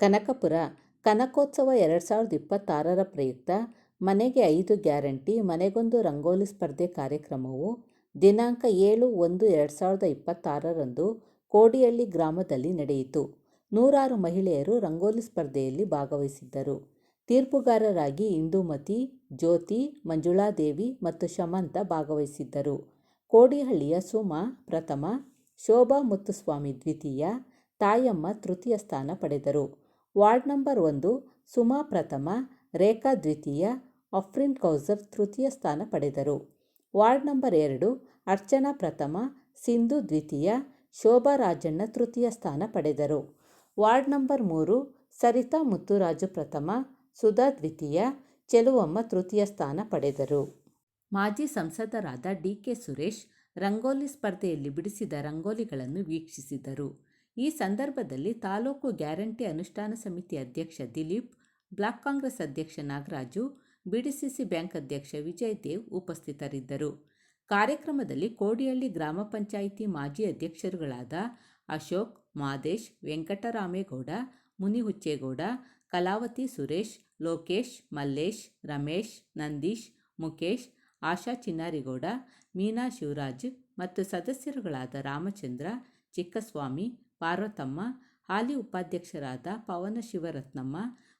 ಕನಕಪುರ ಕನಕೋತ್ಸವ 2026ರ ಪ್ರಯುಕ್ತ ಮನೆಗೆ 5 ಗ್ಯಾರಂಟಿ ಮನೆಗೊಂದು ರಂಗೋಲಿ ಸ್ಪರ್ಧೆ ಕಾರ್ಯಕ್ರಮವು ದಿನಾಂಕ 7/1/2026ರಂದು ಕೋಡಿಹಳ್ಳಿ ಗ್ರಾಮದಲ್ಲಿ ನಡೆಯಿತು. 100 ಮಹಿಳೆಯರು ರಂಗೋಲಿ ಸ್ಪರ್ಧೆಯಲ್ಲಿ ಭಾಗವಹಿಸಿದ್ದರು. ತೀರ್ಪುಗಾರರಾಗಿ ಇಂದುಮತಿ, ಜ್ಯೋತಿ, ಮಂಜುಳಾದೇವಿ ಮತ್ತು ಶಮಂತ ಭಾಗವಹಿಸಿದ್ದರು. ಕೋಡಿಹಳ್ಳಿಯ ಸುಮಾ ಪ್ರಥಮ, ಶೋಭಾ ಮುತ್ತುಸ್ವಾಮಿ ದ್ವಿತೀಯ, ತಾಯಮ್ಮ ತೃತೀಯ ಸ್ಥಾನ ಪಡೆದರು. ವಾರ್ಡ್ ನಂಬರ್ 1 ಸುಮಾ ಪ್ರಥಮ, ರೇಖಾ ದ್ವಿತೀಯ, ಅಫ್ರಿನ್ ಕೌಸರ್ ತೃತೀಯ ಸ್ಥಾನ ಪಡೆದರು. ವಾರ್ಡ್ ನಂಬರ್ 2 ಅರ್ಚನಾ ಪ್ರಥಮ, ಸಿಂಧು ದ್ವಿತೀಯ, ಶೋಭಾ ರಾಜಣ್ಣ ತೃತೀಯ ಸ್ಥಾನ ಪಡೆದರು. ವಾರ್ಡ್ ನಂಬರ್ 3 ಸರಿತಾ ಮುತ್ತುರಾಜು ಪ್ರಥಮ, ಸುಧಾ ದ್ವಿತೀಯ, ಚೆಲುವಮ್ಮ ತೃತೀಯ ಸ್ಥಾನ ಪಡೆದರು. ಮಾಜಿ ಸಂಸದರಾದ ಡಿ.ಕೆ. ಸುರೇಶ್ ರಂಗೋಲಿ ಸ್ಪರ್ಧೆಯಲ್ಲಿ ಬಿಡಿಸಿದ ರಂಗೋಲಿಗಳನ್ನು ವೀಕ್ಷಿಸಿದರು. ಈ ಸಂದರ್ಭದಲ್ಲಿ ತಾಲೂಕು ಗ್ಯಾರಂಟಿ ಅನುಷ್ಠಾನ ಸಮಿತಿ ಅಧ್ಯಕ್ಷ ದಿಲೀಪ್, ಬ್ಲಾಕ್ ಕಾಂಗ್ರೆಸ್ ಅಧ್ಯಕ್ಷ ನಾಗರಾಜು, ಬಿಡಿಸಿಸಿ ಬ್ಯಾಂಕ್ ಅಧ್ಯಕ್ಷ ವಿಜಯ್ ದೇವ್ ಉಪಸ್ಥಿತರಿದ್ದರು. ಕಾರ್ಯಕ್ರಮದಲ್ಲಿ ಕೋಡಿಹಳ್ಳಿ ಗ್ರಾಮ ಪಂಚಾಯಿತಿ ಮಾಜಿ ಅಧ್ಯಕ್ಷರುಗಳಾದ ಅಶೋಕ್, ಮಾದೇಶ್, ವೆಂಕಟರಾಮೇಗೌಡ, ಮುನಿಹುಚ್ಚೇಗೌಡ, ಕಲಾವತಿ ಸುರೇಶ್, ಲೋಕೇಶ್, ಮಲ್ಲೇಶ್, ರಮೇಶ್, ನಂದೀಶ್, ಮುಖೇಶ್, ಆಶಾ ಚಿನ್ನಾರಿಗೌಡ, ಮೀನಾ ಶಿವರಾಜ್ ಮತ್ತು ಸದಸ್ಯರುಗಳಾದ ರಾಮಚಂದ್ರ, ಚಿಕ್ಕಸ್ವಾಮಿ, ಪಾರ್ವತಮ್ಮ, ಹಾಲಿ ಉಪಾಧ್ಯಕ್ಷರಾದ ಪವನ ಶಿವರತ್ನಮ್ಮ,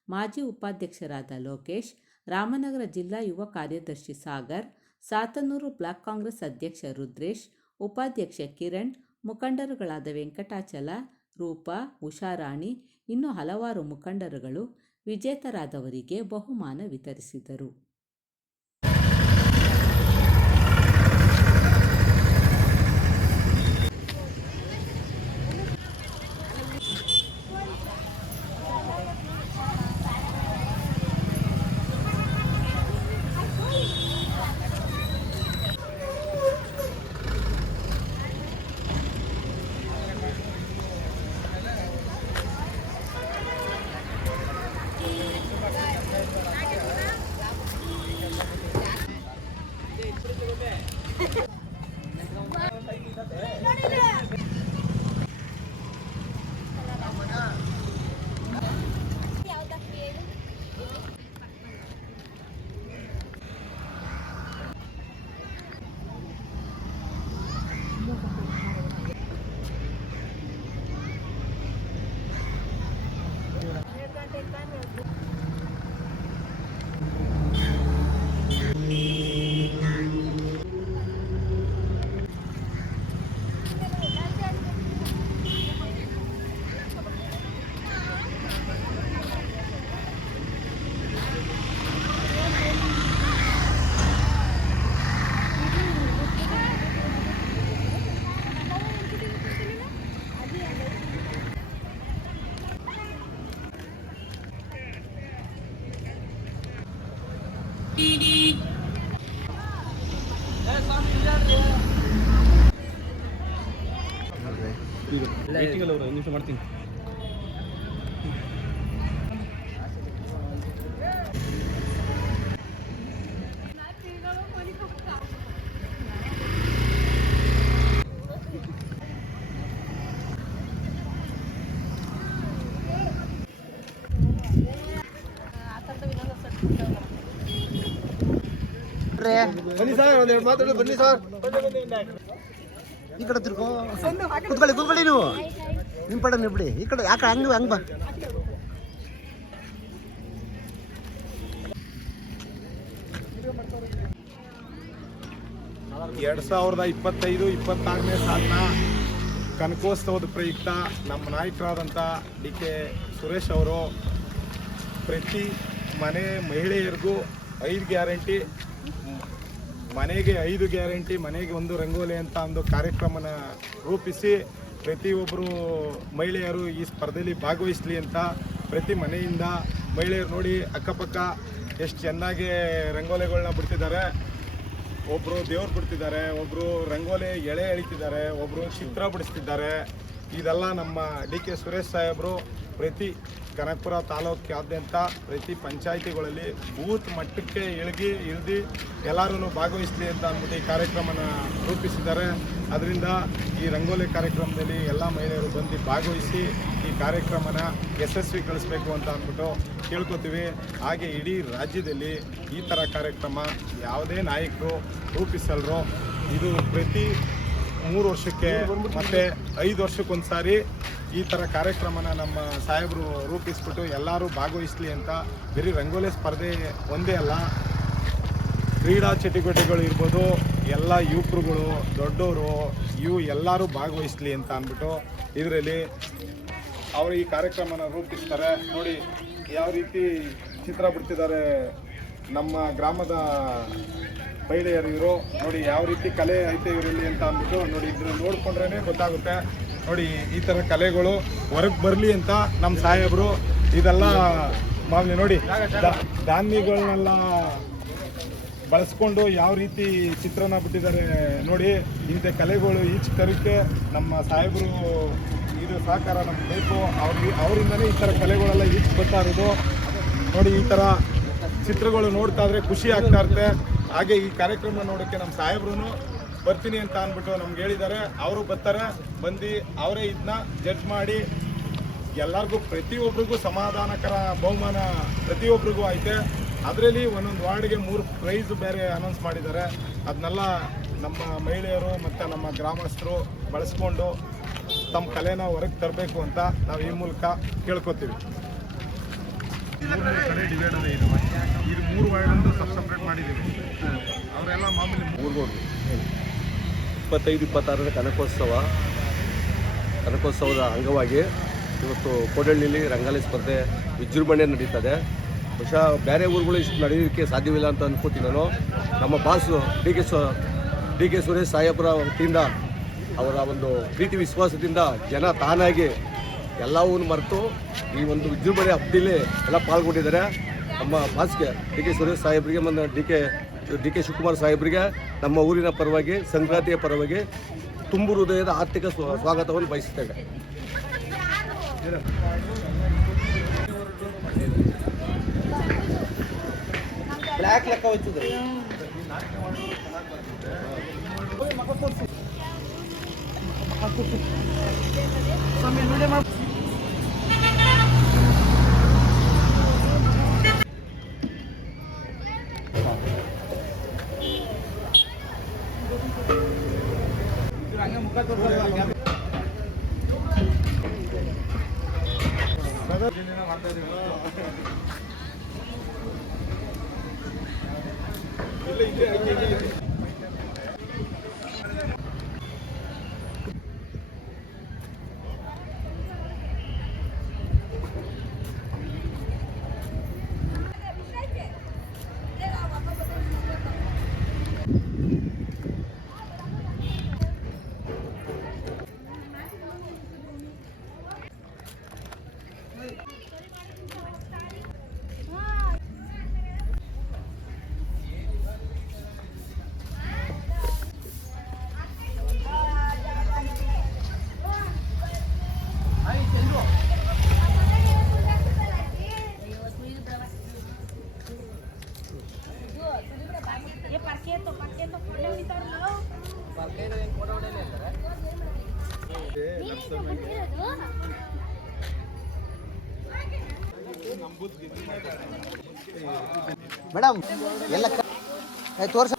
ಮಾಜಿ ಉಪಾಧ್ಯಕ್ಷರಾದ ಲೋಕೇಶ್, ರಾಮನಗರ ಜಿಲ್ಲಾ ಯುವ ಕಾರ್ಯದರ್ಶಿ ಸಾಗರ್, ಸಾತನೂರು ಬ್ಲಾಕ್ ಕಾಂಗ್ರೆಸ್ ಅಧ್ಯಕ್ಷ ರುದ್ರೇಶ್, ಉಪಾಧ್ಯಕ್ಷ ಕಿರಣ್, ಮುಖಂಡರುಗಳಾದ ವೆಂಕಟಾಚಲ, ರೂಪಾ, ಉಷಾರಾಣಿ, ಇನ್ನೂ ಹಲವಾರು ಮುಖಂಡರುಗಳು ವಿಜೇತರಾದವರಿಗೆ ಬಹುಮಾನ ವಿತರಿಸಿದರು. ನಿಮಿಷ ಮಾಡ್ತೀನಿ. ಬನ್ನಿ ಸರ್, ಒಂದೆರಡು ಮಾತಾಡೋದು ಬನ್ನಿ ಸರ್. ಈ ಕಡೆ ತಿರ್ಕೋ, ಕೂತ್ಕೊಳ್ಳಿ ನೀವು ನಿಮ್ಮ ಪಡ ನೀವು ಬಿಡಿ. ಈ ಕಡೆ ಯಾಕೆ ಹಂಗೆ ಬಾ. ಎರಡು 2025-26ನೇ ಸಾಲಿನ ಕನಕೋತ್ಸವದ ಪ್ರಯುಕ್ತ ನಮ್ಮ ನಾಯಕರಾದಂಥ ಡಿ.ಕೆ. ಸುರೇಶ್ ಅವರು ಪ್ರತಿ ಮನೆ ಮಹಿಳೆಯರಿಗೂ 5 ಗ್ಯಾರಂಟಿ, ಮನೆಗೆ 5 ಗ್ಯಾರಂಟಿ, ಮನೆಗೆ ಒಂದು ರಂಗೋಲಿ ಅಂತ ಒಂದು ಕಾರ್ಯಕ್ರಮನ ರೂಪಿಸಿ ಪ್ರತಿಯೊಬ್ಬರು ಮಹಿಳೆಯರು ಈ ಸ್ಪರ್ಧೆಯಲ್ಲಿ ಭಾಗವಹಿಸಲಿ ಅಂತ ಪ್ರತಿ ಮನೆಯಿಂದ ಮಹಿಳೆಯರು ನೋಡಿ ಅಕ್ಕಪಕ್ಕ ಎಷ್ಟು ಚೆನ್ನಾಗಿ ರಂಗೋಲಿಗಳನ್ನ ಬಿಡ್ತಿದ್ದಾರೆ. ಒಬ್ಬರು ದೇವ್ರು ಬಿಡ್ತಿದ್ದಾರೆ, ಒಬ್ಬರು ರಂಗೋಲಿ ಎಳೆ ಎಳಿತಿದ್ದಾರೆ, ಒಬ್ಬರು ಚಿತ್ರ ಬಿಡಿಸ್ತಿದ್ದಾರೆ. ಇದೆಲ್ಲ ನಮ್ಮ ಡಿ.ಕೆ. ಸುರೇಶ್ ಸಾಹೇಬರು ಪ್ರತಿ ಕನಕಪುರ ತಾಲೂಕಾದ್ಯಂತ ಪ್ರತಿ ಪಂಚಾಯಿತಿಗಳಲ್ಲಿ ಬೂತ್ ಮಟ್ಟಕ್ಕೆ ಇಳಿದು ಎಲ್ಲರೂ ಭಾಗವಹಿಸಲಿ ಅಂತ ಅಂದ್ಬಿಟ್ಟು ಈ ಕಾರ್ಯಕ್ರಮನ ರೂಪಿಸಿದ್ದಾರೆ. ಅದರಿಂದ ಈ ರಂಗೋಲಿ ಕಾರ್ಯಕ್ರಮದಲ್ಲಿ ಎಲ್ಲ ಮಹಿಳೆಯರು ಬಂದು ಭಾಗವಹಿಸಿ ಈ ಕಾರ್ಯಕ್ರಮನ ಯಶಸ್ವಿಗೊಳಿಸಬೇಕು ಅಂತ ಅಂದ್ಬಿಟ್ಟು ಕೇಳ್ಕೊತೀವಿ. ಹಾಗೆ ಇಡೀ ರಾಜ್ಯದಲ್ಲಿ ಈ ಥರ ಕಾರ್ಯಕ್ರಮ ಯಾವುದೇ ನಾಯಕರು ರೂಪಿಸಲ್ರೋ, ಇದು ಪ್ರತಿ 3 ವರ್ಷಕ್ಕೆ ಮತ್ತು 5 ವರ್ಷಕ್ಕೊಂದು ಸಾರಿ ಈ ಥರ ಕಾರ್ಯಕ್ರಮನ ನಮ್ಮ ಸಾಹೇಬರು ರೂಪಿಸ್ಬಿಟ್ಟು ಎಲ್ಲರೂ ಭಾಗವಹಿಸಲಿ ಅಂತ. ಬರೀ ರಂಗೋಲಿ ಸ್ಪರ್ಧೆ ಒಂದೇ ಅಲ್ಲ, ಕ್ರೀಡಾ ಚಟುವಟಿಕೆಗಳು ಇರ್ಬೋದು, ಎಲ್ಲ ಯುವಕರುಗಳು ದೊಡ್ಡವರು ಎಲ್ಲರೂ ಭಾಗವಹಿಸಲಿ ಅಂತ ಅಂದ್ಬಿಟ್ಟು ಇದರಲ್ಲಿ ಅವರು ಈ ಕಾರ್ಯಕ್ರಮನ ರೂಪಿಸ್ತಾರೆ. ನೋಡಿ ಯಾವ ರೀತಿ ಚಿತ್ರ ಬಿಡ್ತಿದ್ದಾರೆ ನಮ್ಮ ಗ್ರಾಮದ ಮಹಿಳೆಯರು ಇವರು. ನೋಡಿ ಯಾವ ರೀತಿ ಕಲೆ ಐತೆ ಇವರಲ್ಲಿ ಅಂತ ಅಂದ್ಬಿಟ್ಟು ನೋಡಿ ಇದನ್ನ ನೋಡ್ಕೊಂಡ್ರೇ ಗೊತ್ತಾಗುತ್ತೆ. ನೋಡಿ ಈ ಥರ ಕಲೆಗಳು ಹೊರಗೆ ಬರಲಿ ಅಂತ ನಮ್ಮ ಸಾಹೇಬರು ಇದೆಲ್ಲ ಮಾಮೂಲಿ ನೋಡಿ ಧಾನ್ಯಗಳನ್ನೆಲ್ಲ ಬಳಸ್ಕೊಂಡು ಯಾವ ರೀತಿ ಚಿತ್ರನ ಬಿಟ್ಟಿದ್ದಾರೆ ನೋಡಿ. ಇಂಥ ಕಲೆಗಳು ಈಚೆ ತರಕ್ಕೆ ನಮ್ಮ ಸಾಹೇಬರು ಇದು ಸಹಕಾರ ನಮ್ಗೆ ಬೇಕು. ಅವರಿಂದನೇ ಈ ಥರ ಕಲೆಗಳೆಲ್ಲ ಈಚೆ ಬರ್ತಾ ಇರೋದು. ನೋಡಿ ಈ ಥರ ಚಿತ್ರಗಳು ನೋಡ್ತಾ ಇದ್ರೆ ಖುಷಿ ಆಗ್ತಾ ಇರುತ್ತೆ. ಹಾಗೆ ಈ ಕಾರ್ಯಕ್ರಮ ನೋಡೋಕ್ಕೆ ನಮ್ಮ ಸಾಹೇಬ್ರು ಬರ್ತೀನಿ ಅಂತ ಅಂದ್ಬಿಟ್ಟು ನಮ್ಗೆ ಹೇಳಿದ್ದಾರೆ. ಅವರು ಬರ್ತಾರೆ, ಬಂದು ಅವರೇ ಇದನ್ನ ಜಡ್ಜ್ ಮಾಡಿ ಎಲ್ಲರಿಗೂ ಪ್ರತಿಯೊಬ್ಬರಿಗೂ ಸಮಾಧಾನಕರ ಬಹುಮಾನ ಪ್ರತಿಯೊಬ್ಬರಿಗೂ ಐತೆ. ಅದರಲ್ಲಿ ಒಂದೊಂದು ವಾರ್ಡ್ಗೆ 3 ಪ್ರೈಸ್ ಬೇರೆ ಅನೌನ್ಸ್ ಮಾಡಿದ್ದಾರೆ. ಅದನ್ನೆಲ್ಲ ನಮ್ಮ ಮಹಿಳೆಯರು ಮತ್ತು ನಮ್ಮ ಗ್ರಾಮಸ್ಥರು ಬಳಸ್ಕೊಂಡು ತಮ್ಮ ಕಲೆನ ಹೊರಗೆ ತರಬೇಕು ಅಂತ ನಾವು ಈ ಮೂಲಕ ಕೇಳ್ಕೊತೀವಿ. 3 ಕಡೆ ಡಿವೈಡ್ ಅದೇ ಇದು 3 ವಾರ್ಡ್ ಅಂತ ಸಪ್ರೇಟ್ ಮಾಡಿದ್ದೀವಿ. ಅವರೆಲ್ಲ ಮಾಮೂಲಿ 3 25-26ರ ಕನಕೋತ್ಸವದ ಅಂಗವಾಗಿ ಇವತ್ತು ಕೋಡಹಳ್ಳಿಯಲ್ಲಿ ರಂಗೋಲಿ ಸ್ಪರ್ಧೆ ವಿಜೃಂಭಣೆ ನಡೀತದೆ. ಬಹುಶಃ ಬೇರೆ ಊರುಗಳು ಇಷ್ಟು ನಡೆಯೋದಕ್ಕೆ ಸಾಧ್ಯವಿಲ್ಲ ಅಂತ ಅನ್ಕೋತೀನಿ ನಾನು. ನಮ್ಮ ಬಾಸು ಡಿ ಕೆ ಸುರೇಶ್ ಸಾಹೇಬರ ವತಿಯಿಂದ ಅವರ ಒಂದು ಪ್ರೀತಿ ವಿಶ್ವಾಸದಿಂದ ಜನ ತಾನಾಗಿ ಎಲ್ಲವನ್ನೂ ಮರೆತು ಈ ಒಂದು ವಿಜೃಂಭಣೆ ಹಬ್ಬದಲ್ಲಿ ಎಲ್ಲ ಪಾಲ್ಗೊಂಡಿದ್ದಾರೆ. ನಮ್ಮ ಬಾಸ್ಗೆ ಡಿ ಕೆ ಸುರೇಶ್ ಸಾಹೇಬರಿಗೆ ಮತ್ತು ಡಿ ಕೆ ಶಿವಕುಮಾರ್ ಸಾಹೇಬರಿಗೆ ನಮ್ಮ ಊರಿನ ಪರವಾಗಿ ಸಂಕ್ರಾಂತಿಯ ಪರವಾಗಿ ತುಂಬು ಹೃದಯದ ಆರ್ಥಿಕ ಸ್ವಾಗತವನ್ನು ಬಯಸುತ್ತೇವೆ. ಬ್ಲ್ಯಾಕ್ ಲೆಕ್ಕ ಹೋಯ್ತದೆ. ಮೇಡಮ್ ಎಲ್ಲ ತೋರ್ಸ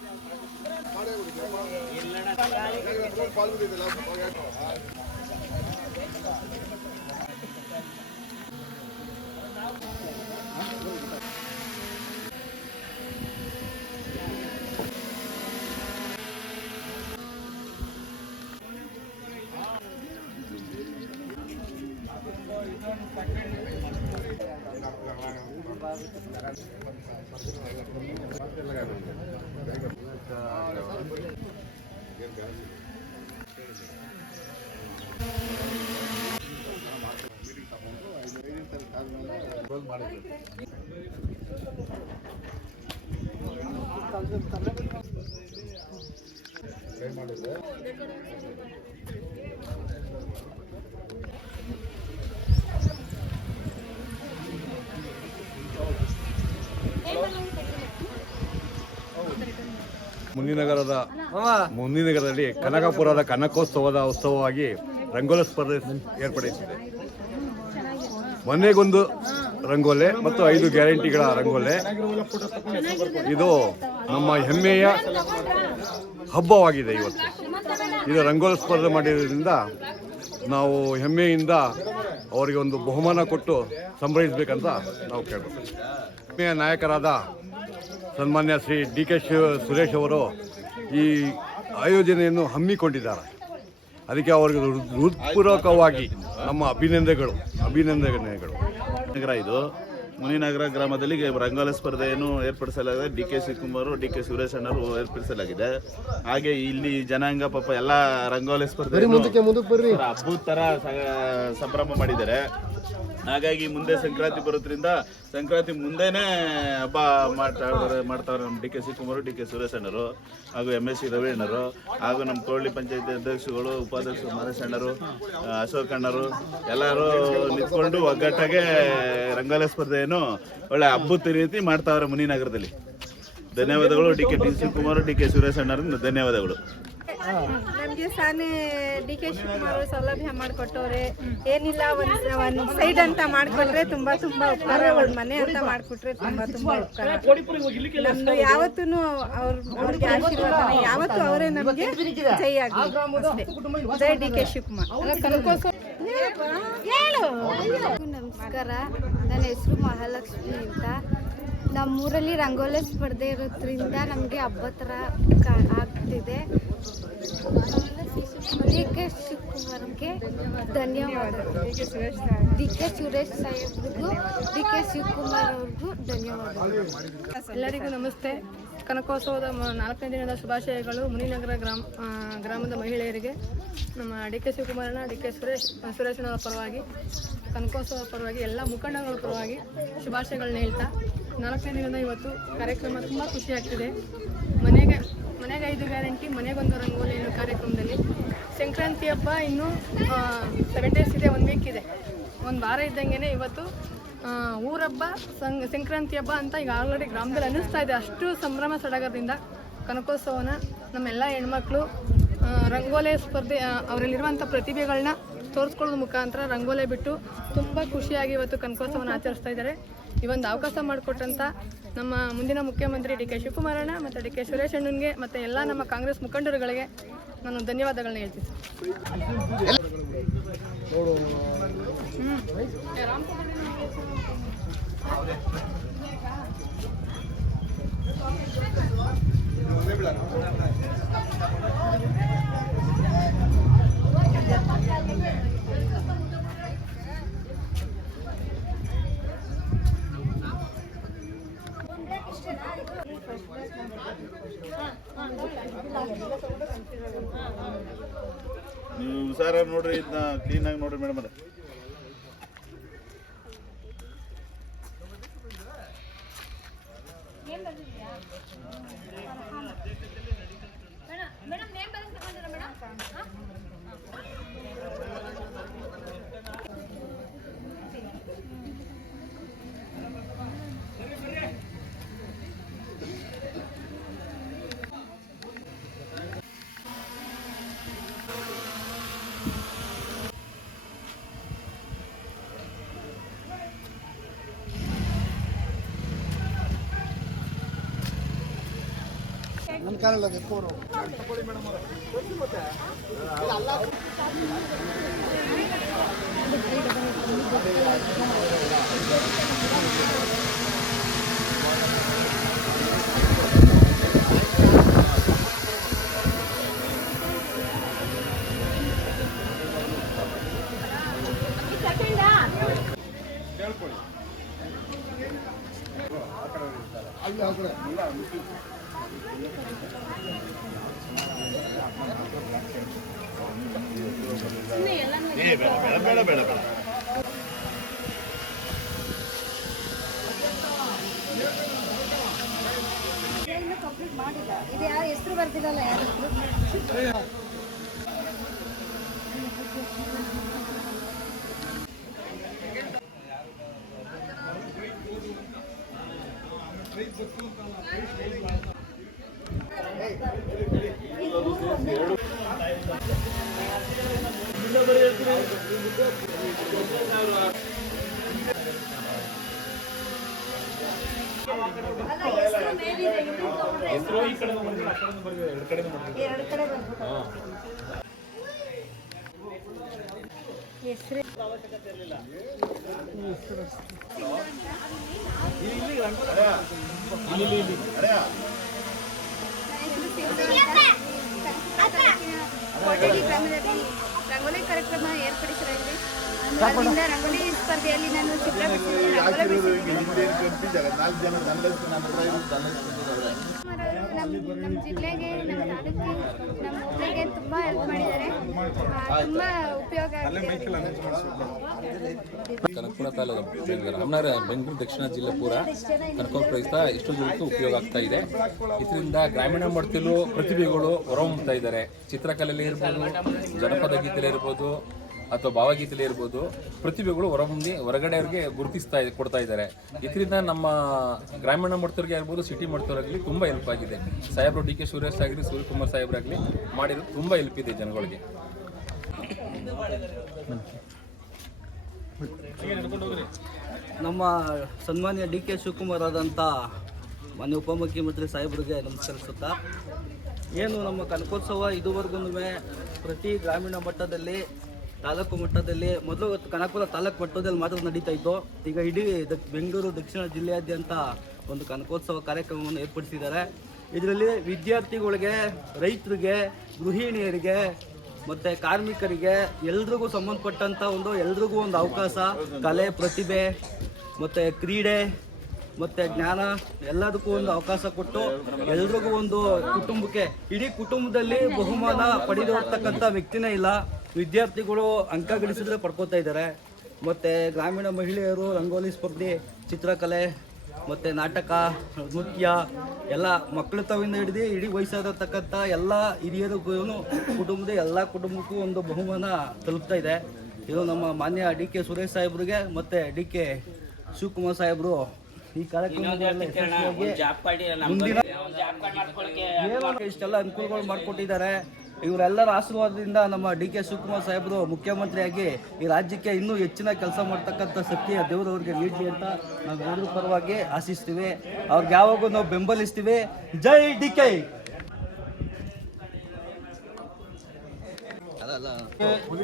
ಮುಂದಿನಗರದಲ್ಲಿ ಕನಕಪುರದ ಕನಕೋತ್ಸವದ ಉತ್ಸವವಾಗಿ ರಂಗೋಲಿ ಸ್ಪರ್ಧೆ ಏರ್ಪಡಿಸಿದೆ. ಮನೆಗೊಂದು ರಂಗೋಲೆ ಮತ್ತು 5 ಗ್ಯಾರಂಟಿಗಳ ರಂಗೋಲೆ. ಇದು ನಮ್ಮ ಹೆಮ್ಮೆಯ ಹಬ್ಬವಾಗಿದೆ. ಇವತ್ತು ಇದು ರಂಗೋಲಿ ಸ್ಪರ್ಧೆ ಮಾಡಿರೋದ್ರಿಂದ ನಾವು ಹೆಮ್ಮೆಯಿಂದ ಅವರಿಗೆ ಒಂದು ಬಹುಮಾನ ಕೊಟ್ಟು ಸಂಭ್ರಮಿಸಬೇಕಂತ ನಾವು ಕೇಳ್ಬೋದು. ಹೆಮ್ಮೆಯ ನಾಯಕರಾದ ಸನ್ಮಾನ್ಯ ಶ್ರೀ DK ಸುರೇಶ್ ಅವರು ಈ ಆಯೋಜನೆಯನ್ನು ಹಮ್ಮಿಕೊಂಡಿದ್ದಾರೆ. ಅದಕ್ಕೆ ಅವರಿಗೆ ಹೃತ್ಪೂರ್ವಕವಾಗಿ ನಮ್ಮ ಅಭಿನಂದನೆಗಳು. ನಗರ ಇದು ಮುನಿನಗರ ಗ್ರಾಮದಲ್ಲಿ ರಂಗೋಲಿ ಸ್ಪರ್ಧೆಯನ್ನು ಏರ್ಪಡಿಸಲಾಗಿದೆ. DK ಶಿವಕುಮಾರ್, DK ಸುರೇಶ್ ಅಣ್ಣರು ಏರ್ಪಡಿಸಲಾಗಿದೆ. ಹಾಗೆ ಇಲ್ಲಿ ಜನಾಂಗ ಪಾಪ ಎಲ್ಲ ರಂಗೋಲಿ ಸ್ಪರ್ಧೆ ಹಬ್ಬದ ತರ ಸಂಭ್ರಮ ಮಾಡಿದ್ದಾರೆ. ಹಾಗಾಗಿ ಮುಂದೆ ಸಂಕ್ರಾಂತಿ ಬರೋದ್ರಿಂದ ಸಂಕ್ರಾಂತಿ ಮುಂದೆನೇ ಹಬ್ಬ ಮಾಡ್ತಾವ್ರೆ ನಮ್ಮ DK ಶಿವಕುಮಾರ್, DK ಸುರೇಶ್ ಅಣ್ಣರು ಹಾಗೂ MSc ರವಿ ಅಣ್ಣರು ಹಾಗೂ ನಮ್ಮ ಕೋಳ್ಳಿ ಪಂಚಾಯತಿ ಅಧ್ಯಕ್ಷಗಳು, ಉಪಾಧ್ಯಕ್ಷರು ಮಹೇಶ್ ಅಣ್ಣರು, ಅಶೋಕ್ ಅಣ್ಣರು ಎಲ್ಲರೂ ನಿಂತ್ಕೊಂಡು ಒಗ್ಗಟ್ಟಾಗೆ ರಂಗೋಲಿ ಸ್ಪರ್ಧೆಯನ್ನು ಒಳ್ಳೆ ಹಬ್ಬದ ರೀತಿ ಮಾಡ್ತಾವ್ರೆ ಮುನಿನಗರದಲ್ಲಿ. ಧನ್ಯವಾದಗಳು DK ಶಿವಕುಮಾರ್, DK ಸುರೇಶ್ ಅಣ್ಣರು ಧನ್ಯವಾದಗಳು. ನಮಗೆ ಸಾನೆ DK ಶಿವಕುಮಾರ್ ಸೌಲಭ್ಯ ಮಾಡಿಕೊಟ್ಟವ್ರೆ. ಏನಿಲ್ಲ ಒಂದು ಸೈಡ್ ಅಂತ ಮಾಡಿಕೊಟ್ರೆ ತುಂಬಾ ಉಪಕಾರ. ಒಂದು ಮನೆ ಅಂತ ಮಾಡಿಕೊಟ್ರೆ ತುಂಬಾ ಉಪಕಾರ. ನಮ್ದು ಯಾವತ್ತೂ ಅವ್ರಿಗೆ ಆಶೀರ್ವಾದ, ಯಾವತ್ತೂ ಅವರೇ ನಮಗೆ ಜೈ ಆಗಲಿ. ಜೈ DK ಶಿವಕುಮಾರ್. ನಮಸ್ಕಾರ, ನನ್ನ ಹೆಸರು ಮಹಾಲಕ್ಷ್ಮಿ ಅಂತ. ನಮ್ಮೂರಲ್ಲಿ ರಂಗೋಲಿ ಸ್ಪರ್ಧೆ ಇರೋದ್ರಿಂದ ನಮಗೆ ಹಬ್ಬ ಥರ ಆಗ್ತಿದೆ. DK ಶಿವಕುಮಾರ್ಗೆ ಧನ್ಯವಾದಗಳು. DK ಸುರೇಶ್ ಸಾಹೇಬ್ರಿಗೂ DK ಶಿವಕುಮಾರ್ ಅವ್ರಿಗೂ ಧನ್ಯವಾದಗಳು. ಎಲ್ಲರಿಗೂ ನಮಸ್ತೆ. ಕನಕೋತ್ಸವದ 4ನೇ ದಿನದ ಶುಭಾಶಯಗಳು. ಮುನಿನಗರ ಗ್ರಾಮದ ಮಹಿಳೆಯರಿಗೆ ನಮ್ಮ DK ಶಿವಕುಮಾರನ, DK ಸುರೇಶನ ಪರವಾಗಿ, ಕನಕೋತ್ಸವದ ಪರವಾಗಿ, ಎಲ್ಲ ಮುಖಂಡಗಳ ಪರವಾಗಿ ಶುಭಾಶಯಗಳನ್ನ ಹೇಳ್ತಾ, 4ನೇ ದಿನದ ಇವತ್ತು ಕಾರ್ಯಕ್ರಮ ತುಂಬ ಖುಷಿಯಾಗ್ತಿದೆ. ಮನೆಗೆ 5 ಗ್ಯಾರಂಟಿ, ಮನೆಗೊಂದು ರಂಗೋಲಿ ಅನ್ನೋ ಕಾರ್ಯಕ್ರಮದಲ್ಲಿ ಸಂಕ್ರಾಂತಿ ಹಬ್ಬ ಇನ್ನೂ 7 ಡೇಸ್ ಇದೆ, 1 ವೀಕ್ ಇದೆ, 1 ವಾರ ಇದ್ದಂಗೆ ಇವತ್ತು ಊರಬ್ಬ ಸಂಕ್ರಾಂತಿ ಹಬ್ಬ ಅಂತ ಈಗ ಆಲ್ರೆಡಿ ಗ್ರಾಮದಲ್ಲಿ ಅನ್ನಿಸ್ತಾ ಇದೆ. ಅಷ್ಟು ಸಂಭ್ರಮ ಸಡಗರದಿಂದ ಕನಕೋತ್ಸವನ ನಮ್ಮೆಲ್ಲ ಹೆಣ್ಮಕ್ಳು ರಂಗೋಲಿ ಸ್ಪರ್ಧೆ ಅವರಲ್ಲಿರುವಂಥ ಪ್ರತಿಭೆಗಳನ್ನ ತೋರಿಸ್ಕೊಳ್ಳೋದ್ರ ಮುಖಾಂತರ ರಂಗೋಲಿ ಬಿಟ್ಟು ತುಂಬ ಖುಷಿಯಾಗಿ ಇವತ್ತು ಕನಕೋತ್ಸವನ ಆಚರಿಸ್ತಾ ಇದ್ದಾರೆ. ಈ ಒಂದು ಅವಕಾಶ ಮಾಡಿಕೊಟ್ಟಂಥ ನಮ್ಮ ಮುಂದಿನ ಮುಖ್ಯಮಂತ್ರಿ DK ಶಿವಕುಮಾರಣ್ಣ ಮತ್ತು DK ಸುರೇಶ್ ಅಣ್ಣನಿಗೆ ಮತ್ತು ಎಲ್ಲ ನಮ್ಮ ಕಾಂಗ್ರೆಸ್ ಮುಖಂಡರುಗಳಿಗೆ ನಾನು ಧನ್ಯವಾದಗಳನ್ನ ಹೇಳ್ತೀನಿ. ನೀವು ಹುಷಾರಾಗಿ ನೋಡ್ರಿ, ಇದನ್ನ ಕ್ಲೀನಾಗಿ ನೋಡ್ರಿ ಮೇಡಮ್. ನನ್ನ ಕಾಲಲ್ಲ ಎತ್ಕೋರು ಬೇಡ ಬೇಡ ಬೇಡ ಕಂಪ್ಲೀಟ್ ಮಾಡಿಲ್ಲ. ಇದು ಯಾರ ಹೆಸರು ಬರ್ತಿಲ್ಲಲ್ಲ, ಯಾರ ಹೆಸರು ಎರಡು ಕಡೆ ಬಂದ್ಬಿಟ್ಟು ಹೆಸರು ಕೋಟೆಡಿ ಗ್ರಾಮದಲ್ಲಿ ರಂಗೋಲಿ ಕಾರ್ಯಕ್ರಮ ಏರ್ಪಡಿಸಲಾಗಿದೆ. ಅಲ್ಲಿಂದ ರಂಗೋಲಿ ಸ್ಪರ್ಧೆಯಲ್ಲಿ ನಾನು ಚಿತ್ರ ಬಿಡಿಸಿದ್ದೀನಿ. ನಮ್ಮ ಜಿಲ್ಲೆಗೆ, ನಮ್ಮ ತಾಲೂಕಿಗೆ, ನಮ್ಮ ಊರಿಗೆ ತುಂಬ ಹೆಲ್ಪ್ ಮಾಡಿದ್ದಾರೆ. ತುಂಬ ಉಪಯೋಗ ಆಗಿದೆ. ಕನಕಪುರ ತಾಲೂಕು ರಾಮನಗರ ಬೆಂಗಳೂರು ದಕ್ಷಿಣ ಜಿಲ್ಲೆ ಪೂರ ಕನಕಪುರ ಪ್ರಯುಕ್ತ ಇಷ್ಟು ಜನಕ್ಕೂ ಉಪಯೋಗ ಆಗ್ತಾ ಇದೆ. ಇದರಿಂದ ಗ್ರಾಮೀಣ ಮಟ್ಟದಲ್ಲೂ ಪ್ರತಿಭೆಗಳು ಹೊರಹೊಮ್ಮುತ್ತಾ ಇದ್ದಾರೆ. ಚಿತ್ರಕಲೆಯಲ್ಲಿ ಇರ್ಬೋದು, ಜನಪದ ಗೀತೆಯಲ್ಲಿ ಇರ್ಬೋದು ಅಥವಾ ಭಾವಗೀತೆಯಲ್ಲಿ ಇರ್ಬೋದು, ಪ್ರತಿಭೆಗಳು ಹೊರಹೊಮ್ಮಿ ಹೊರಗಡೆ ಅವ್ರಿಗೆ ಕೊಡ್ತಾ ಇದ್ದಾರೆ. ಇದರಿಂದ ನಮ್ಮ ಗ್ರಾಮೀಣ ಮಟ್ಟದವ್ರಿಗೆ ಆಗ್ಬೋದು, ಸಿಟಿ ಮಟ್ಟದವ್ರಾಗಲಿ ತುಂಬ ಹೆಲ್ಪ್ ಆಗಿದೆ. ಸಾಹೇಬರು ಡಿ ಕೆ ಸುರೇಶ್ ಆಗಲಿ, ಸೂರ್ಯಕುಮಾರ್ ಸಾಹೇಬರಾಗಲಿ ಮಾಡಿರೋದು ತುಂಬ ಹೆಲ್ಪ್ ಇದೆ ಜನಗಳಿಗೆ. ನಮ್ಮ ಸನ್ಮಾನ್ಯ ಡಿ ಕೆ ಶಿವಕುಮಾರ್ ಆದಂಥ ಮಾನ್ಯ ಉಪಮುಖ್ಯಮಂತ್ರಿ ಸಾಹೇಬರಿಗೆ ನಮಸ್ಕರಿಸುತ್ತಾ, ಏನು ನಮ್ಮ ಕನಕೋತ್ಸವ ಇದುವರೆಗೂ ಪ್ರತಿ ಗ್ರಾಮೀಣ ಮಟ್ಟದಲ್ಲಿ, ತಾಲೂಕು ಮಟ್ಟದಲ್ಲಿ, ಮೊದಲು ಕನಕಪುರ ತಾಲೂಕು ಮಟ್ಟದಲ್ಲಿ ಮಾತ್ರ ನಡೀತಾ ಇತ್ತು. ಈಗ ಇಡೀ ಬೆಂಗಳೂರು ದಕ್ಷಿಣ ಜಿಲ್ಲೆಯಾದ್ಯಂತ ಒಂದು ಕನಕೋತ್ಸವ ಕಾರ್ಯಕ್ರಮವನ್ನು ಏರ್ಪಡಿಸಿದ್ದಾರೆ. ಇದರಲ್ಲಿ ವಿದ್ಯಾರ್ಥಿಗಳಿಗೆ, ರೈತರಿಗೆ, ಗೃಹಿಣಿಯರಿಗೆ ಮತ್ತು ಕಾರ್ಮಿಕರಿಗೆ ಎಲ್ರಿಗೂ ಸಂಬಂಧಪಟ್ಟಂಥ ಎಲ್ರಿಗೂ ಒಂದು ಅವಕಾಶ, ಕಲೆ, ಪ್ರತಿಭೆ ಮತ್ತು ಕ್ರೀಡೆ ಮತ್ತು ಜ್ಞಾನ ಎಲ್ಲದಕ್ಕೂ ಒಂದು ಅವಕಾಶ ಕೊಟ್ಟು ಎಲ್ರಿಗೂ ಒಂದು ಕುಟುಂಬಕ್ಕೆ, ಇಡೀ ಕುಟುಂಬದಲ್ಲಿ ಬಹುಮಾನ ಪಡೆದಿರ್ತಕ್ಕಂಥ ವ್ಯಕ್ತಿನೇ ಇಲ್ಲ. ವಿದ್ಯಾರ್ಥಿಗಳು ಅಂಕ ಗಳಿಸಿದ್ರೆ ಪಡ್ಕೋತಾ ಇದ್ದಾರೆ. ಮತ್ತು ಗ್ರಾಮೀಣ ಮಹಿಳೆಯರು ರಂಗೋಲಿ ಸ್ಪರ್ಧೆ, ಚಿತ್ರಕಲೆ ಮತ್ತು ನಾಟಕ, ನೃತ್ಯ ಎಲ್ಲ ಮಕ್ಕಳು ತವಿಂದ ಹಿಡಿದು ಇಡೀ ವಯಸ್ಸಾಗಿರ್ತಕ್ಕಂಥ ಎಲ್ಲ ಹಿರಿಯರಿಗೂ, ಕುಟುಂಬದ ಎಲ್ಲ ಕುಟುಂಬಕ್ಕೂ ಒಂದು ಬಹುಮಾನ ತಲುಪ್ತಾ ಇದೆ. ಇದು ನಮ್ಮ ಮಾನ್ಯ ಡಿ ಕೆ ಸುರೇಶ್ ಸಾಹೇಬ್ರಿಗೆ ಮತ್ತು ಡಿ ಕೆ ಶಿವಕುಮಾರ್ ಸಾಹೇಬರು ಈ ಕಾರ್ಯಕ್ರಮದಲ್ಲಿ ಮುಂದಿನ ಇಷ್ಟೆಲ್ಲ ಅನುಕೂಲಗಳು ಮಾಡಿಕೊಟ್ಟಿದ್ದಾರೆ. ಇವರೆಲ್ಲರ ಆಶೀರ್ವಾದದಿಂದ ನಮ್ಮ ಡಿ ಕೆ ಶಿವಕುಮಾರ್ ಸಾಹೇಬರು ಮುಖ್ಯಮಂತ್ರಿಯಾಗಿ ಈ ರಾಜ್ಯಕ್ಕೆ ಇನ್ನೂ ಹೆಚ್ಚಿನ ಕೆಲಸ ಮಾಡ್ತಕ್ಕಂಥ ಶಕ್ತಿ ದೇವರವ್ರಿಗೆ ನೀಡಲಿ ಅಂತ ನಾವು ಎಲ್ಲರ ಪರವಾಗಿ ಆಶಿಸ್ತೀವಿ. ಅವ್ರಿಗೆ ಯಾವಾಗೂ ನಾವು ಬೆಂಬಲಿಸ್ತೀವಿ. ಜೈ ಡಿ ಕೆ.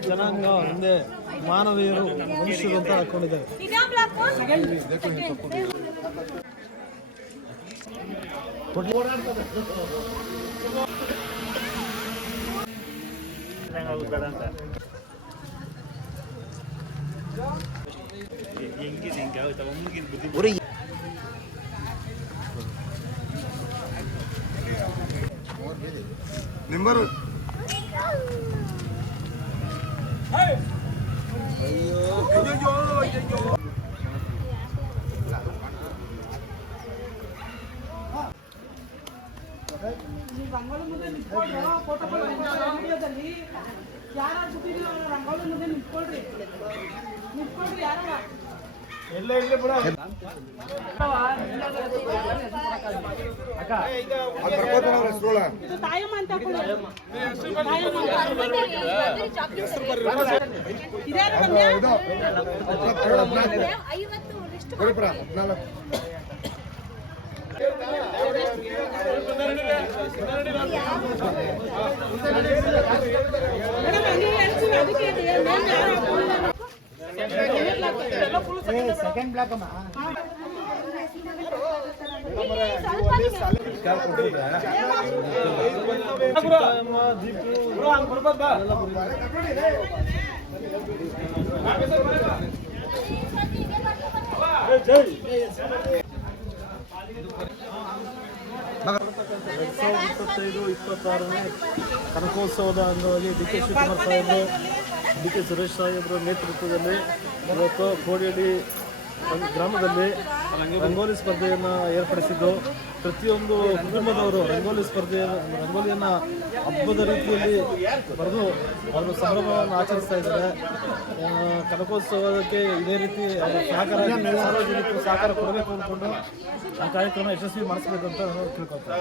ಜನಾಂಗ ಮುಂದೆ ಮಾನವೀಯರು ಮನುಷ್ಯರು ಅಂತ ಹಾಕೊಂಡಿದ್ದಾರೆ. ನಿಂಬರು ಸೆಕೆಂಡ್ ಬ್ಲಾಕ್ ಅಮ್ಮ ಕನಕೋತ್ಸವದ ಅಂಗವಾಗಿ ಡಿ ಕೆ ಶಿವಕುಮಾರ್ ಸಾಹೇಬರು, ಡಿ ಕೆ ಸುರೇಶ್ ಸಾಹೇಬರ ನೇತೃತ್ವದಲ್ಲಿ ಇವತ್ತು ಕೋಡಿಯಡಿ ಗ್ರಾಮದಲ್ಲಿ ರಂಗೋಲಿ ಸ್ಪರ್ಧೆಯನ್ನು ಏರ್ಪಡಿಸಿದ್ದು, ಪ್ರತಿಯೊಂದು ಕುಟುಂಬದವರು ರಂಗೋಲಿಯನ್ನು ಹಬ್ಬದ ರೀತಿಯಲ್ಲಿ ಬರೆದು ಅವರು ಸಂಭ್ರಮವನ್ನು ಆಚರಿಸ್ತಾ ಇದ್ದಾರೆ. ಕನಕೋತ್ಸವಕ್ಕೆ ಇದೇ ರೀತಿ ಸಾರ್ವಜನಿಕರು ಸಹಕಾರ ಕೊಡಬೇಕು ಅಂದ್ಕೊಂಡು ಈ ಕಾರ್ಯಕ್ರಮ ಯಶಸ್ವಿ ಮಾಡಿಸ್ಬೇಕು ಅಂತ ನಾನು ತಿಳ್ಕೊಳ್ತೇನೆ.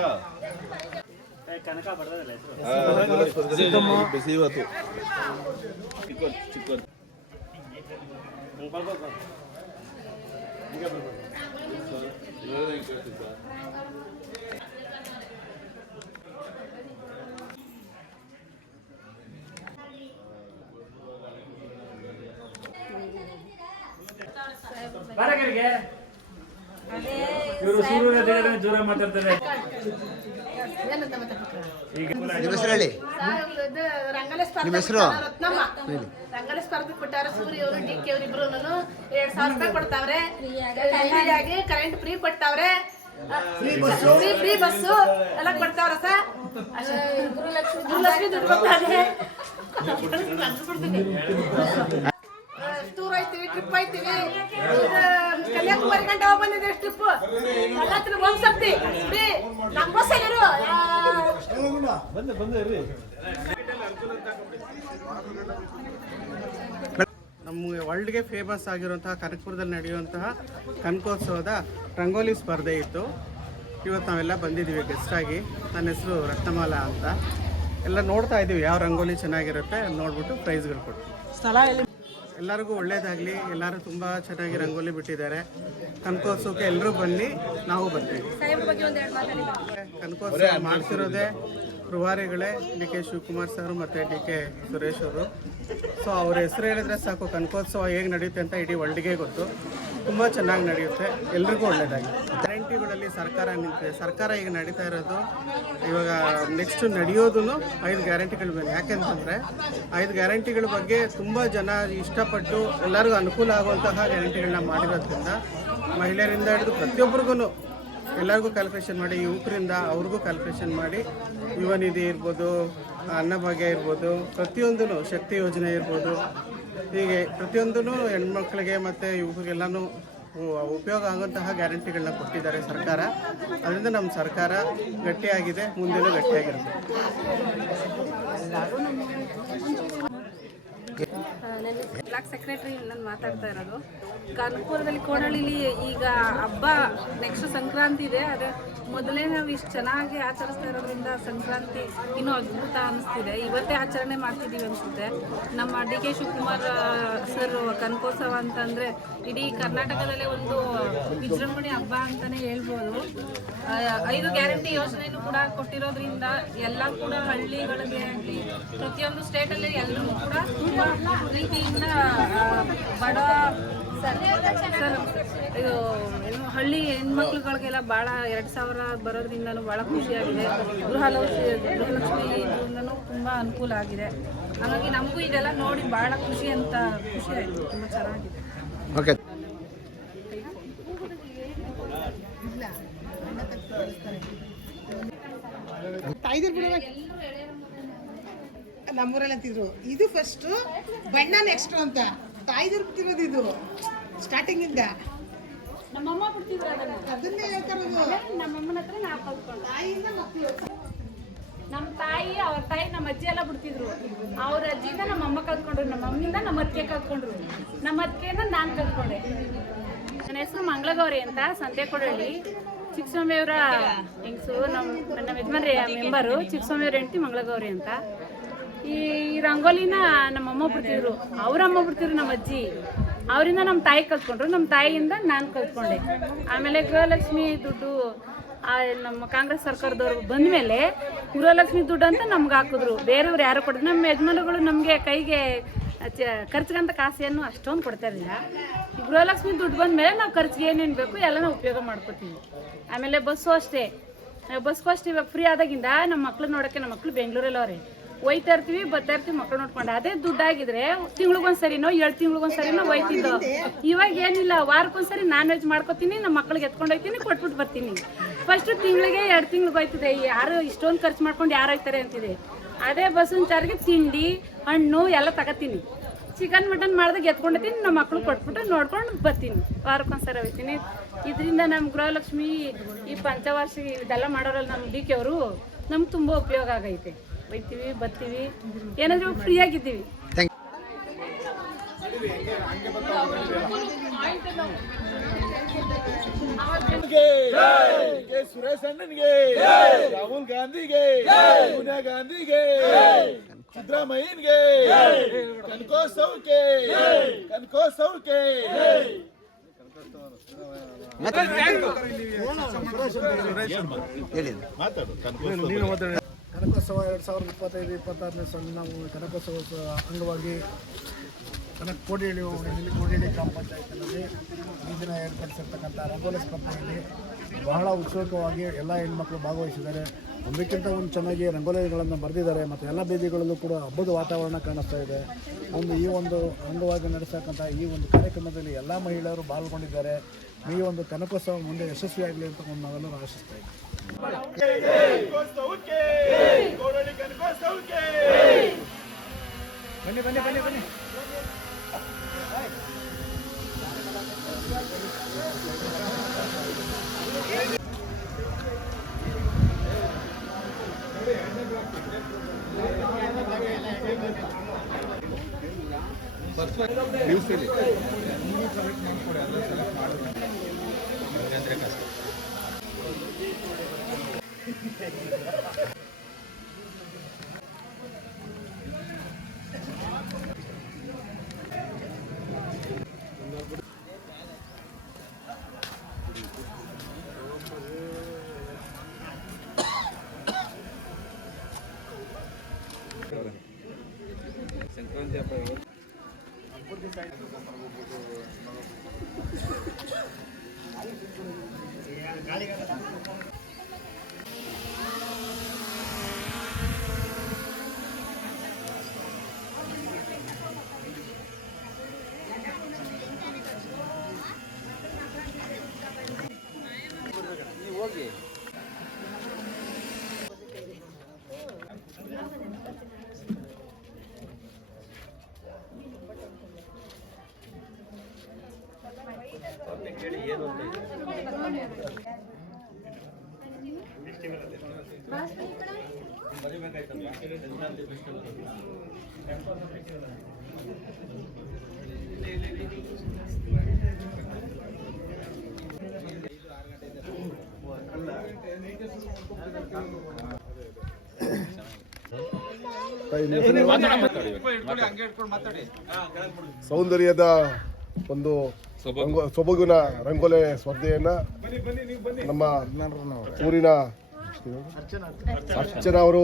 ಚಿಕ್ಕ ಜೋರ ಮಾತಾಡ್ತಾರೆ. ನಿಮ್ಮ ಹೆಸರು ಹೇಳಿ. ನಿಮ್ಮ ಹೆಸರು ಹೇಳಿ. ರಂಗೋಲಿ ಸ್ಪರ್ಧೆ ಕೊಟ್ಟಾರ ಸೂರ್ಯ ಅವರು ಡಿಕೆ ಅವರು ಇಬ್ರು 2,000 ರೂಪಾಯಿ ಕೊಡ್ತಾವ್ರೆ. ಫ್ರೀಯಾಗಿ ಕರೆಂಟ್ ಫ್ರೀ ಕೊಡ್ತಾವ್ರೆ. ಫ್ರೀ ಬಸ್ಸು ಎಲ್ಲ ಕೊಡ್ತಾವ್ರ ಸರ್. ಗೃಹಲಕ್ಷ್ಮಿ ದುಡ್ಡು ಕೊಡ್ತಾರೆ. ಟೂರ್ ಹೋಯ್ತೀವಿ, ಟ್ರಿಪ್ ಹೋಯ್ತೀವಿ. ಕನ್ಯಾಕುಮಾರಿ ಗಂಟ ಹೋಗಿ ಬಂದಿದ್ದೆ ಟ್ರಿಪ್. ಎಲ್ಲ ಒಂದ್ ಸರ್ತಿ ಫ್ರೀ. ನಮ್ಮ ಬಸ್ಸಲ್ಲಿರು ನಮ್ಮ ವರ್ಲ್ಡ್ಗೆ ಫೇಮಸ್ ಆಗಿರುವಂತಹ ಕನಕಪುರದಲ್ಲಿ ನಡೆಯುವಂತಹ ಕನಕೋತ್ಸವದ ರಂಗೋಲಿ ಸ್ಪರ್ಧೆ ಇತ್ತು. ಇವತ್ತು ನಾವೆಲ್ಲ ಬಂದಿದ್ದೀವಿ ಗೆಸ್ಟಾಗಿ. ನನ್ನ ಹೆಸರು ರತ್ನಮಾಲಾ ಅಂತ. ಎಲ್ಲ ನೋಡ್ತಾ ಇದ್ದೀವಿ ಯಾವ ರಂಗೋಲಿ ಚೆನ್ನಾಗಿರುತ್ತೆ ನೋಡ್ಬಿಟ್ಟು ಪ್ರೈಸ್ಗಳು ಕೊಡ್ತೀವಿ. ಎಲ್ಲರಿಗೂ ಒಳ್ಳೇದಾಗಲಿ. ಎಲ್ಲರೂ ತುಂಬ ಚೆನ್ನಾಗಿ ರಂಗೋಲಿ ಬಿಟ್ಟಿದ್ದಾರೆ. ಕನಕೋತ್ಸವಕ್ಕೆ ಎಲ್ಲರೂ ಬನ್ನಿ, ನಾವು ಬರ್ತೀವಿ. Kanakotsava ಮಾಡ್ತಿರೋದೇ ರೂವಾರಿಗಳೇ D K Shivakumar sir ಮತ್ತು ಡಿ ಕೆ ಸುರೇಶ್ ಅವರು. ಸೊ ಅವ್ರ ಹೆಸರು ಹೇಳಿದ್ರೆ ಸಾಕು, ಕನಕೋತ್ಸವ ಹೇಗೆ ನಡೆಯುತ್ತೆ ಅಂತ ಇಡೀ ವರ್ಲ್ಡ್ಗೆ ಗೊತ್ತು. ತುಂಬ ಚೆನ್ನಾಗಿ ನಡೆಯುತ್ತೆ, ಎಲ್ರಿಗೂ ಒಳ್ಳೆಯದಾಗಿ. ಗ್ಯಾರಂಟಿಗಳಲ್ಲಿ ಸರ್ಕಾರ ನಿಂತಿದೆ. ಸರ್ಕಾರ ಈಗ ನಡೀತಾ ಇರೋದು ಇವಾಗ ನೆಕ್ಸ್ಟ್ ನಡೆಯೋದು 5 ಗ್ಯಾರಂಟಿಗಳ ಮೇಲೆ. ಯಾಕೆಂತಂದರೆ 5 ಗ್ಯಾರಂಟಿಗಳ ಬಗ್ಗೆ ತುಂಬ ಜನ ಇಷ್ಟಪಟ್ಟು ಎಲ್ಲರಿಗೂ ಅನುಕೂಲ ಆಗುವಂತಹ ಗ್ಯಾರಂಟಿಗಳನ್ನ ಮಾಡಿರೋದ್ರಿಂದ ಮಹಿಳೆಯರಿಂದ ಹಿಡಿದು ಪ್ರತಿಯೊಬ್ಬರಿಗೂ ಎಲ್ಲರಿಗೂ ಕ್ಯಾಲ್ಕುಲೇಷನ್ ಮಾಡಿ, ಯುವಕರಿಂದ ಅವ್ರಿಗೂ ಕ್ಯಾಲ್ಕುಲೇಷನ್ ಮಾಡಿ, ಯುವ ನಿಧಿ ಇರ್ಬೋದು, ಅನ್ನಭಾಗ್ಯ ಇರ್ಬೋದು, ಪ್ರತಿಯೊಂದೂ ಶಕ್ತಿ ಯೋಜನೆ ಇರ್ಬೋದು, ಹೀಗೆ ಪ್ರತಿಯೊಂದೂ ಹೆಣ್ಮಕ್ಳಿಗೆ ಮತ್ತು ಯುವಕರಿಗೆಲ್ಲನೂ ಉಪಯೋಗ ಆಗುವಂತಹ ಗ್ಯಾರಂಟಿಗಳನ್ನ ಕೊಟ್ಟಿದ್ದಾರೆ ಸರ್ಕಾರ. ಅದರಿಂದ ನಮ್ಮ ಸರ್ಕಾರ ಗಟ್ಟಿಯಾಗಿದೆ, ಮುಂದೆನೂ ಗಟ್ಟಿಯಾಗಿರುತ್ತೆ. ಬ್ಲಾಕ್ ಸೆಕ್ರೆಟರಿ ನಾನು ಮಾತಾಡ್ತಾ ಇರೋದು. ಕನಕಪುರದಲ್ಲಿ ಕೋಡಹಳ್ಳಿಲಿ ಈಗ ಹಬ್ಬ ನೆಕ್ಸ್ಟ್ ಸಂಕ್ರಾಂತಿ ಇದೆ. ಅದೇ ಮೊದಲೇ ನಾವು ಇಷ್ಟು ಚೆನ್ನಾಗಿ ಆಚರಿಸ್ತಾ ಇರೋದ್ರಿಂದ ಸಂಕ್ರಾಂತಿ ಇನ್ನೂ ಅದ್ಭುತ ಅನ್ನಿಸ್ತಿದೆ. ಇವತ್ತೇ ಆಚರಣೆ ಮಾಡ್ತಿದ್ದೀವಿ ಅನಿಸುತ್ತೆ. ನಮ್ಮ D K Shivakumar sir Kanakotsava ಅಂತಂದರೆ ಇಡೀ ಕರ್ನಾಟಕದಲ್ಲೇ ಒಂದು ವಿಜೃಂಭಣೆ ಹಬ್ಬ ಅಂತಲೇ ಹೇಳ್ಬೋದು. 5 ಗ್ಯಾರಂಟಿ ಯೋಜನೆಯೂ ಕೂಡ ಕೊಟ್ಟಿರೋದ್ರಿಂದ ಎಲ್ಲ ಕೂಡ ಹಳ್ಳಿಗಳಿಗೆ ಆಗಲಿ ಪ್ರತಿಯೊಂದು ಸ್ಟೇಟಲ್ಲಿ ಎಲ್ಲರೂ ಕೂಡ ತುಂಬ ಪ್ರೀತಿಯಿಂದ ಬಡ ಇದು ಏನು ಹಳ್ಳಿ ಹೆಣ್ಮಕ್ಳುಗಳಿಗೆಲ್ಲ ಭಾಳ 2,000 ಬರೋದ್ರಿಂದನೂ ಭಾಳ ಖುಷಿಯಾಗಿದೆ. ಗೃಹಲಕ್ಷ್ಮಿಯಿಂದನೂ ತುಂಬ ಅನುಕೂಲ ಆಗಿದೆ. ಹಾಗಾಗಿ ನಮಗೂ ಇದೆಲ್ಲ ನೋಡಿ ಭಾಳ ಖುಷಿಯಾಯಿತು. ತುಂಬ ಚೆನ್ನಾಗಿದೆ. ಓಕೆ. ನಮ್ಮೂರಲ್ಲಿ ಅಂತಿದ್ರು ಇದು ಫಸ್ಟ್ ಬಣ್ಣ ನೆಕ್ಸ್ಟ್ ಅಂತ. ತಾಯಿದ್ರು ಬಿಟ್ಟಿರೋದು ಇದು ಸ್ಟಾರ್ಟಿಂಗ್ ಇಂದ. ನಮ್ಮಮ್ಮ ಬಿಡ್ತಿದ್ರು ಅದನ್ನೇ ಹೇಳ್ತಾರೋದು. ನಮ್ಮಮ್ಮನ ಹತ್ರ ನಾವು ಕಲ್ತ್ಕೊಂಡು ತಾಯಿಯಿಂದ ಮಕ್ಕಳು. ನಮ್ಮ ತಾಯಿ ಅವ್ರ ತಾಯಿ ನಮ್ಮ ಅಜ್ಜಿ ಎಲ್ಲ ಬಿಡ್ತಿದ್ರು. ಅವ್ರ ಅಜ್ಜಿಯಿಂದ ನಮ್ಮ ಅಮ್ಮ ಕಲ್ತ್ಕೊಂಡ್ರು, ನಮ್ಮ ಮಮ್ಮಿಯಿಂದ ನಮ್ಮ ಅತ್ತಿಗೆ ಕಲ್ತ್ಕೊಂಡ್ರು, ನಮ್ಮ ಅತ್ತಿಗೆಯಿಂದ ನಾನು ಕಲ್ತ್ಕೊಂಡೆ. ನನ್ನ ಹೆಸರು ಮಂಗಳಗೌರಿ ಅಂತ, ಸಂತೆಕೊಡಳ್ಳಿ. ಚಿಕ್ಕಸ್ವಾಮಿಯವರ ಹೆಂಗಸು, ನಮ್ಮ ಯಜಮಾನ್ರಿ ಮೆಂಬರು ಚಿಕ್ಕಸ್ವಾಮಿಯವ್ರ ಹೆಂಡತಿ ಮಂಗಳಗೌರಿ ಅಂತ. ಈ ರಂಗೋಲಿನ ನಮ್ಮಮ್ಮ ಬಿಡ್ತಿದ್ರು, ಅವರಮ್ಮ ಬಿಡ್ತಿದ್ರು ನಮ್ಮ ಅಜ್ಜಿ. ಅವರಿಂದ ನಮ್ಮ ತಾಯಿ ಕಲ್ತ್ಕೊಂಡ್ರು, ನಮ್ಮ ತಾಯಿಯಿಂದ ನಾನು ಕಲ್ತ್ಕೊಂಡೆ. ಆಮೇಲೆ ಗೃಹಲಕ್ಷ್ಮಿ ದುಡ್ಡು ನಮ್ಮ ಕಾಂಗ್ರೆಸ್ ಸರ್ಕಾರದವ್ರು ಬಂದ ಮೇಲೆ ಗೃಹಲಕ್ಷ್ಮಿ ದುಡ್ಡು ಅಂತ ನಮ್ಗೆ ಹಾಕಿದ್ರು. ಬೇರೆಯವ್ರು ಯಾರು ಕೊಡ್ತಾರೆ. ನಮ್ಮ ಯಜಮಾನುಗಳು ನಮಗೆ ಕೈಗೆ ಖರ್ಚಿಗಂತ ಕಾಸೇನು ಅಷ್ಟೊಂದು ಕೊಡ್ತಾ ಇರಲಿಲ್ಲ. ಗೃಹಲಕ್ಷ್ಮಿ ದುಡ್ಡು ಬಂದ ಮೇಲೆ ನಾವು ಖರ್ಚಿಗೆ ಏನೇನು ಬೇಕು ಎಲ್ಲನೂ ಉಪಯೋಗ ಮಾಡ್ಕೊತೀವಿ. ಆಮೇಲೆ ಬಸ್ಸು ಅಷ್ಟೇ, ಇವಾಗ ಫ್ರೀ ಆದಾಗಿಂದ ನಮ್ಮ ಮಕ್ಳು ನೋಡೋಕ್ಕೆ, ನಮ್ಮ ಮಕ್ಳು ಬೆಂಗಳೂರಲ್ಲಿ ಅವ್ರೆ, ಒಯ್ತಾ ಇರ್ತೀವಿ ಬರ್ತಾ ಇರ್ತೀವಿ ಮಕ್ಳು ನೋಡ್ಕೊಂಡು. ಅದೇ ದುಡ್ಡಾಗಿದ್ರೆ ತಿಂಗ್ಳಿಗೊಂದ್ಸರಿನೋ 2 ತಿಂಗ್ಳಿಗೊಂದ್ಸರಿನೋ ಒಯ್ತಿದ್ದೋ. ಇವಾಗ ಏನಿಲ್ಲ, ವಾರಕ್ಕೊಂದ್ಸರಿ ನಾನ್ ವೆಜ್ ಮಾಡ್ಕೊತೀನಿ, ನಮ್ಮ ಮಕ್ಳಿಗೆ ಎತ್ಕೊಂಡು ಹೋಗ್ತೀನಿ, ಕೊಟ್ಬಿಟ್ಟು ಬರ್ತೀನಿ. ಫಸ್ಟ್ ತಿಂಗಳಿಗೆ 2 ತಿಂಗ್ಳಿಗೆ ಹೋಯ್ತಿದೆ. ಯಾರು ಇಷ್ಟೊಂದು ಖರ್ಚು ಮಾಡ್ಕೊಂಡು ಯಾರು ಹೋಯ್ತಾರೆ ಅಂತಿದೆ. ಅದೇ ಬಸ್ಸಿನ ಚಾರ್ಗೆ ತಿಂಡಿ ಹಣ್ಣು ಎಲ್ಲ ತಗೋತೀನಿ. ಚಿಕನ್ ಮಟನ್ ಮಾಡಿದಾಗ ಎತ್ಕೊಂಡಿರ್ತೀನಿ, ನಮ್ಮ ಮಕ್ಳು ಕೊಟ್ಬಿಟ್ಟು ನೋಡ್ಕೊಂಡು ಬರ್ತೀನಿ. ವಾರಕ್ಕೊಂದ್ಸರಿ ಹೋಗ್ತೀನಿ. ಇದರಿಂದ ನಮ್ಮ ಗೃಹಲಕ್ಷ್ಮಿ ಈ ಪಂಚವಾರ್ಷಿಕ ಇದೆಲ್ಲ ಮಾಡೋರಲ್ಲ ನಮ್ಮ ಡಿ ಕೆ ಅವರು, ನಮ್ಗೆ ತುಂಬ ಉಪಯೋಗ ಆಗೈತೆ. ಹೋಗ್ತೀವಿ ಬರ್ತೀವಿ, ಏನಾದರೂ ಫ್ರೀ ಆಗಿದ್ದೀವಿ. ಸುರೇಶ್ ಅಣ್ಣನಿಗೆ, ರಾಹುಲ್ ಗಾಂಧಿಗೆ, ಸೋನಿಯಾ ಗಾಂಧಿಗೆ, ಸಿದ್ದರಾಮಯ್ಯನಿಗೆ, ಕನಕೋತ್ಸವಕ್ಕೆ ಹೇಳಿ. ಕನಕೋತ್ಸವ 2025-26ನೇ ಸಾಲಿನ ನಾವು ಕನಕೋತ್ಸವ ಅಂಗವಾಗಿ ಕೋಡಿಹಳ್ಳಿ ಹೋಬಳಿಯಲ್ಲಿ ಕೋಡಿಹಳ್ಳಿ ಗ್ರಾಮ ಪಂಚಾಯತಿನಲ್ಲಿ ಈ ದಿನ ಏರ್ಪಡಿಸಿರ್ತಕ್ಕಂಥ ರಂಗೋಲಿ ಸ್ಪರ್ಧೆಯಲ್ಲಿ ಬಹಳ ಉತ್ಸುಕವಾಗಿ ಎಲ್ಲ ಹೆಣ್ಮಕ್ಳು ಭಾಗವಹಿಸಿದ್ದಾರೆ. ಒಂದಕ್ಕಿಂತ ಒಂದು ಚೆನ್ನಾಗಿ ರಂಗೋಲಿಗಳನ್ನು ಬರೆದಿದ್ದಾರೆ ಮತ್ತು ಎಲ್ಲ ಬೀದಿಗಳಲ್ಲೂ ಕೂಡ ಹಬ್ಬದ ವಾತಾವರಣ ಕಾಣಿಸ್ತಾ ಇದೆ. ಈ ಒಂದು ಅಂಗವಾಗಿ ನಡೆಸತಕ್ಕಂಥ ಈ ಒಂದು ಕಾರ್ಯಕ್ರಮದಲ್ಲಿ ಎಲ್ಲ ಮಹಿಳೆಯರು ಪಾಲ್ಗೊಂಡಿದ್ದಾರೆ. ಈ ಒಂದು ಕನಕೋತ್ಸವ ಮುಂದೆ ಯಶಸ್ವಿಯಾಗಲಿ ಅಂತ ನಾವೆಲ್ಲರೂ ಆಶಿಸ್ತಾ ಇದ್ದೀವಿ. ಬನ್ನಿ ಬನ್ನಿ ಬನ್ನಿ ಬನ್ನಿ. ಸಂಕ್ರಾಂತಿ ಹಬ್ಬ ಹೋಗಿ ಕೇಳಿ ಏನು ಅಂತ ಸೌಂದರ್ಯದ ಒಂದು ಸೊಬಗಿನ ರಂಗೋಲಿ ಸ್ಪರ್ಧೆಯನ್ನ ನಮ್ಮ ಊರಿನ ಅರ್ಚನಾ ಅವರು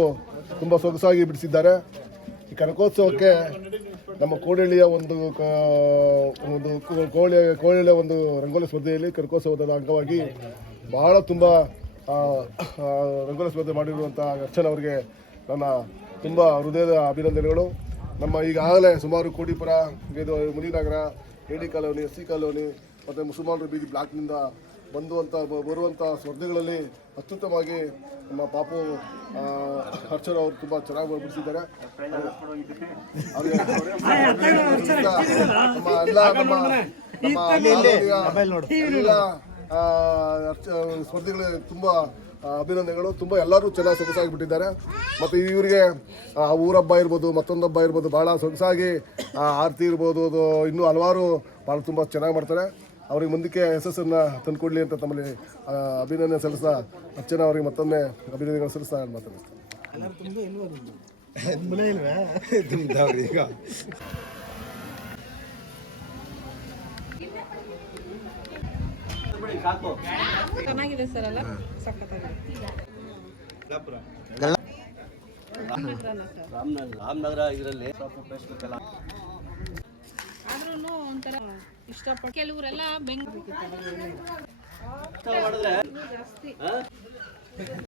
ತುಂಬ ಸೊಗಸಾಗಿ ಬಿಡಿಸಿದ್ದಾರೆ. ಈ ಕನಕೋತ್ಸವಕ್ಕೆ ನಮ್ಮ ಕೋಡಿಹಳ್ಳಿಯ ಒಂದು ಕೋಡಿಹಳ್ಳಿಯ ಒಂದು ರಂಗೋಲಿ ಸ್ಪರ್ಧೆಯಲ್ಲಿ ಕನಕೋತ್ಸವದ ಅಂಗವಾಗಿ ಬಹಳ ತುಂಬ ರಂಗೋಲಿ ಸ್ಪರ್ಧೆ ಮಾಡಿರುವಂಥ ಅರ್ಚನಾ ಅವರಿಗೆ ನನ್ನ ತುಂಬ ಹೃದಯದ ಅಭಿನಂದನೆಗಳು. ನಮ್ಮ ಈಗಾಗಲೇ ಸುಮಾರು ಕೋಡಿಪುರ, ಮುನಿನಗರ, ಎಡಿ ಕಾಲೋನಿ, ಎಸ್ ಸಿ ಕಾಲೋನಿ ಮತ್ತು ಮುಸಲ್ಮಾನರ ಬೀದಿ ಬ್ಲಾಕ್ನಿಂದ ಬರುವಂಥ ಸ್ಪರ್ಧೆಗಳಲ್ಲಿ ಅತ್ಯುತ್ತಮವಾಗಿ ನಮ್ಮ ಪಾಪು ಅರ್ಚನಾ ಅವರು ತುಂಬ ಚೆನ್ನಾಗಿ ಬಿಡಿಸಿದ್ದಾರೆ. ಎಲ್ಲ ಸ್ಪರ್ಧೆಗಳು ತುಂಬ ಅಭಿನಂದನೆಗಳು. ತುಂಬ ಎಲ್ಲರೂ ಚೆನ್ನಾಗಿ ಸೊಗಸಾಗಿ ಬಿಟ್ಟಿದ್ದಾರೆ. ಮತ್ತು ಇವರಿಗೆ ಊರಬ್ಬ ಇರ್ಬೋದು, ಮತ್ತೊಂದು ಹಬ್ಬ ಇರ್ಬೋದು, ಭಾಳ ಸೊಗಸಾಗಿ ಆರತಿ ಇರ್ಬೋದು, ಅದು ಇನ್ನೂ ಹಲವಾರು ಭಾಳ ತುಂಬ ಚೆನ್ನಾಗಿ ಮಾಡ್ತಾರೆ. ಅವ್ರಿಗೆ ಮುಂದಕ್ಕೆ ಯಶಸ್ಸನ್ನು ತಂದುಕೊಡ್ಲಿ ಅಂತ ತಮ್ಮಲ್ಲಿ ಅಭಿನಂದನೆ ಸಲ್ಲಿಸ್ತಾ ಅರ್ಚನಾ ಅವರಿಗೆ ಮತ್ತೊಮ್ಮೆ ಅಭಿನಂದನೆಗಳು ಸಲ್ಲಿಸ್ತಾ ಮಾತಾಡ್ತಾರೆ. ಚೆನ್ನಾಗಿದೆ ಸರ್, ಅಲ್ಲ ಸಖತ್ತಾಗಿದೆ. ರಾಮನಗರ ಇದರಲ್ಲಿ ಆದ್ರೂ ಒಂಥರ ಇಷ್ಟಪಟ್ಟು ಕೆಲವರೆಲ್ಲ ಬೆಂಗಳೂರು ಜಾಸ್ತಿ